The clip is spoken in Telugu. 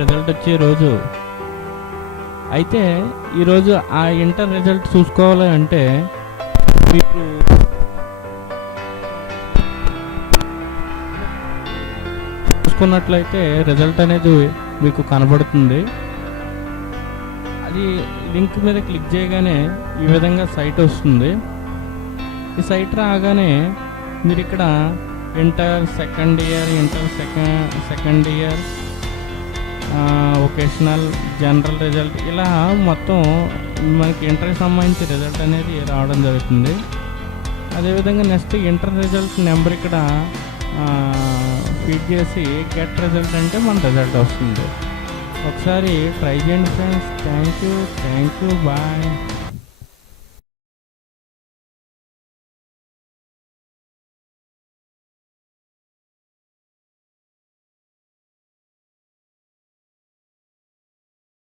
రిజల్ట్ వచ్చే రోజు. అయితే ఈరోజు ఆ ఇంటర్ రిజల్ట్ చూసుకోవాలి అంటే మీకు చూసుకున్నట్లయితే రిజల్ట్ అనేది మీకు కనబడుతుంది. అది లింక్ మీద క్లిక్ చేయగానే ఈ విధంగా సైట్ వస్తుంది. ఈ సైట్ రాగానే మీరు ఇక్కడ inter second year inter second second year vocational general result ఇలా మొత్తం మనకి ఇంటర్కి సంబంధించి రిజల్ట్ అనేది రావడం జరుగుతుంది. అదేవిధంగా నెక్స్ట్ ఇంటర్ రిజల్ట్ నెంబర్ ఇక్కడ ఫీడ్ చేసి గెట్ రిజల్ట్ అంటే మన రిజల్ట్ వస్తుంది. ఒకసారి ట్రై చేయండి friends thank you thank you bye